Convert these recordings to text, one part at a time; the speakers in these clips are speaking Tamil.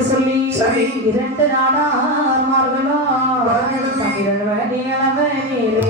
என்று சொல்லி சரி 2 நாடாமார்களும் 12 வகை அளவனிலே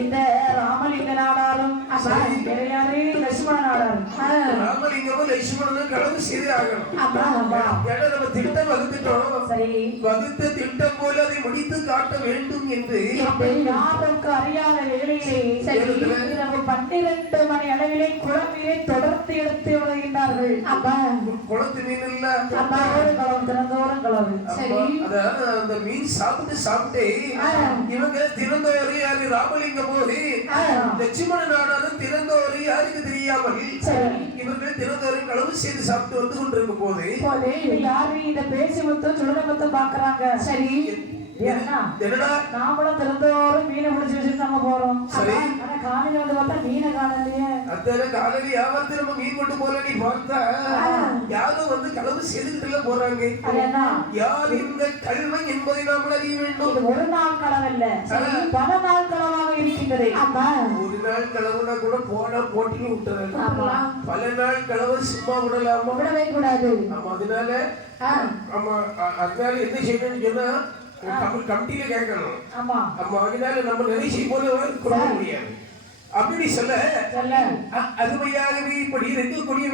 இந்த ராமலிங்க நாடாரும் யாரு லட்சுமண நாடாரும் ராமலிங்கமும் லட்சுமணனும் கலந்து செய்தே ஆகணும். நம்ம திட்டம் வகுத்துட்டோம். சரி, வகுத்த திட்டம் போல அதை முடித்து காட்ட வேண்டும் என்று யாருக்கு அறியாத வேளையிலே 12 மணி அளவிலே குளத்திலே தொடர்ந்து எடுத்து வருகின்றார்கள். அப்பா குளத்து மீன் இல்ல, அப்பா ஒரு குளம் திறந்தோறும் குளம். சரி, அதாவது அந்த மீன் சாப்பிட்டு இவங்க திறந்தவரை யாரு ராமலிங்கம் போது லட்சுமண நாடாரும் திறந்தவரை யாருக்கு தெரியாமல் இவர்கள் திறந்தவரை களவு செய்து சாப்பிட்டு வந்து கொண்டிருக்கும் போது யாரு இத பேசி மொத்தம் சுடமொத்தம் பாக்குறாங்க. சரி, நாமளும் திறந்தோறும் மீனை முடிச்சு வச்சுட்டு நம்ம போறோம். ஆனா காலையில வந்து பார்த்தா மீனை காணலையே. அத்தனை காலையில வியாபாரத்தை நம்ம மீன் கொண்டு போல நீ பார்த்தா யாரும் வந்து களவு செய்துகிட்டு போறாங்க. யார் இந்த கல்வன் என்பதை நாம் அறிய வேண்டும். ஒரு நாள் களவு இல்ல, பல நாள் களவாக இருக்கின்றது. ஒரு நாள் களவுனா கூட போனா போட்டிக்கு விட்டுறாங்க. பல நாள் களவு சும்மா விடலாமா? விடவே கூடாது. ஆமா, அதனால என்ன செய்யணும்னு சொன்னா கமிட்டியில கேட்கணும். ஆமா, அதனால நம்ம நினைச்சு போல கொடுக்க முடியாது. அப்படி சொல்ல அருமையாகவே இப்படி இருக்கக்கூடிய